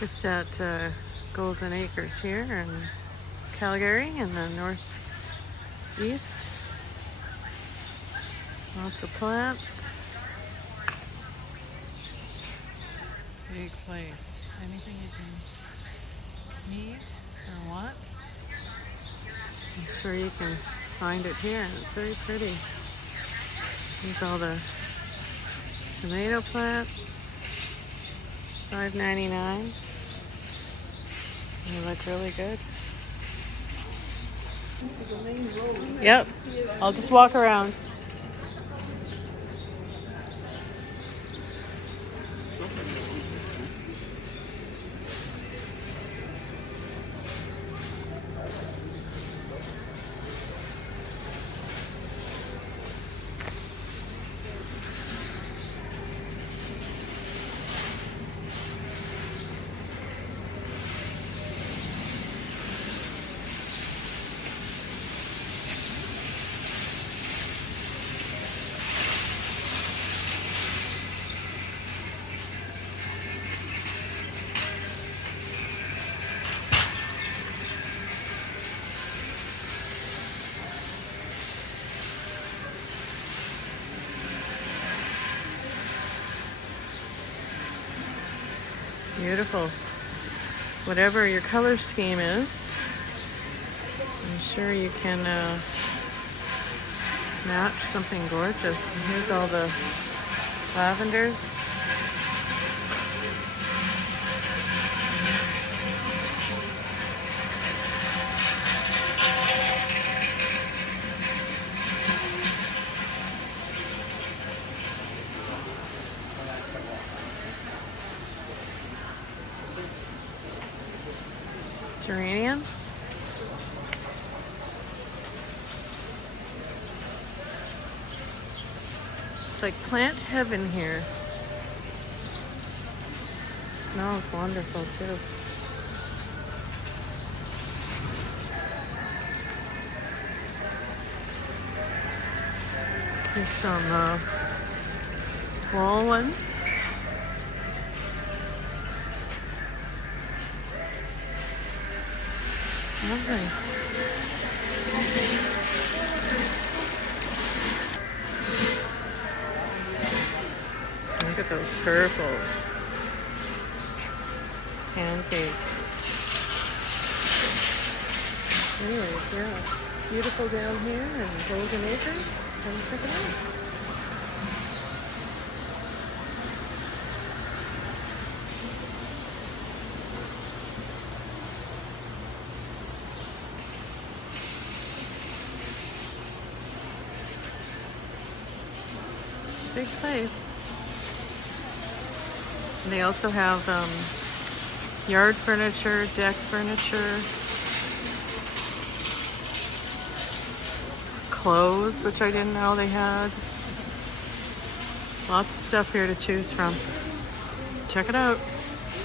Just at Golden Acres here in Calgary in the northeast. Lots of plants. Big place. Anything you can need or want, I'm sure you can find it here. It's very pretty. Here's all the tomato plants. $5.99. They look really good. Yep. I'll just walk around. Beautiful. Whatever your color scheme is, I'm sure you can match something gorgeous. Here's all the lavenders. Geraniums. It's like plant heaven here. Smells wonderful too. There's some wall ones. Lovely. Look at those purples. Pansies. Anyways, yeah. Beautiful down here in Golden Acres. Come check it out. Big place. And they also have yard furniture, deck furniture, clothes, which I didn't know they had. Lots of stuff here to choose from. Check it out.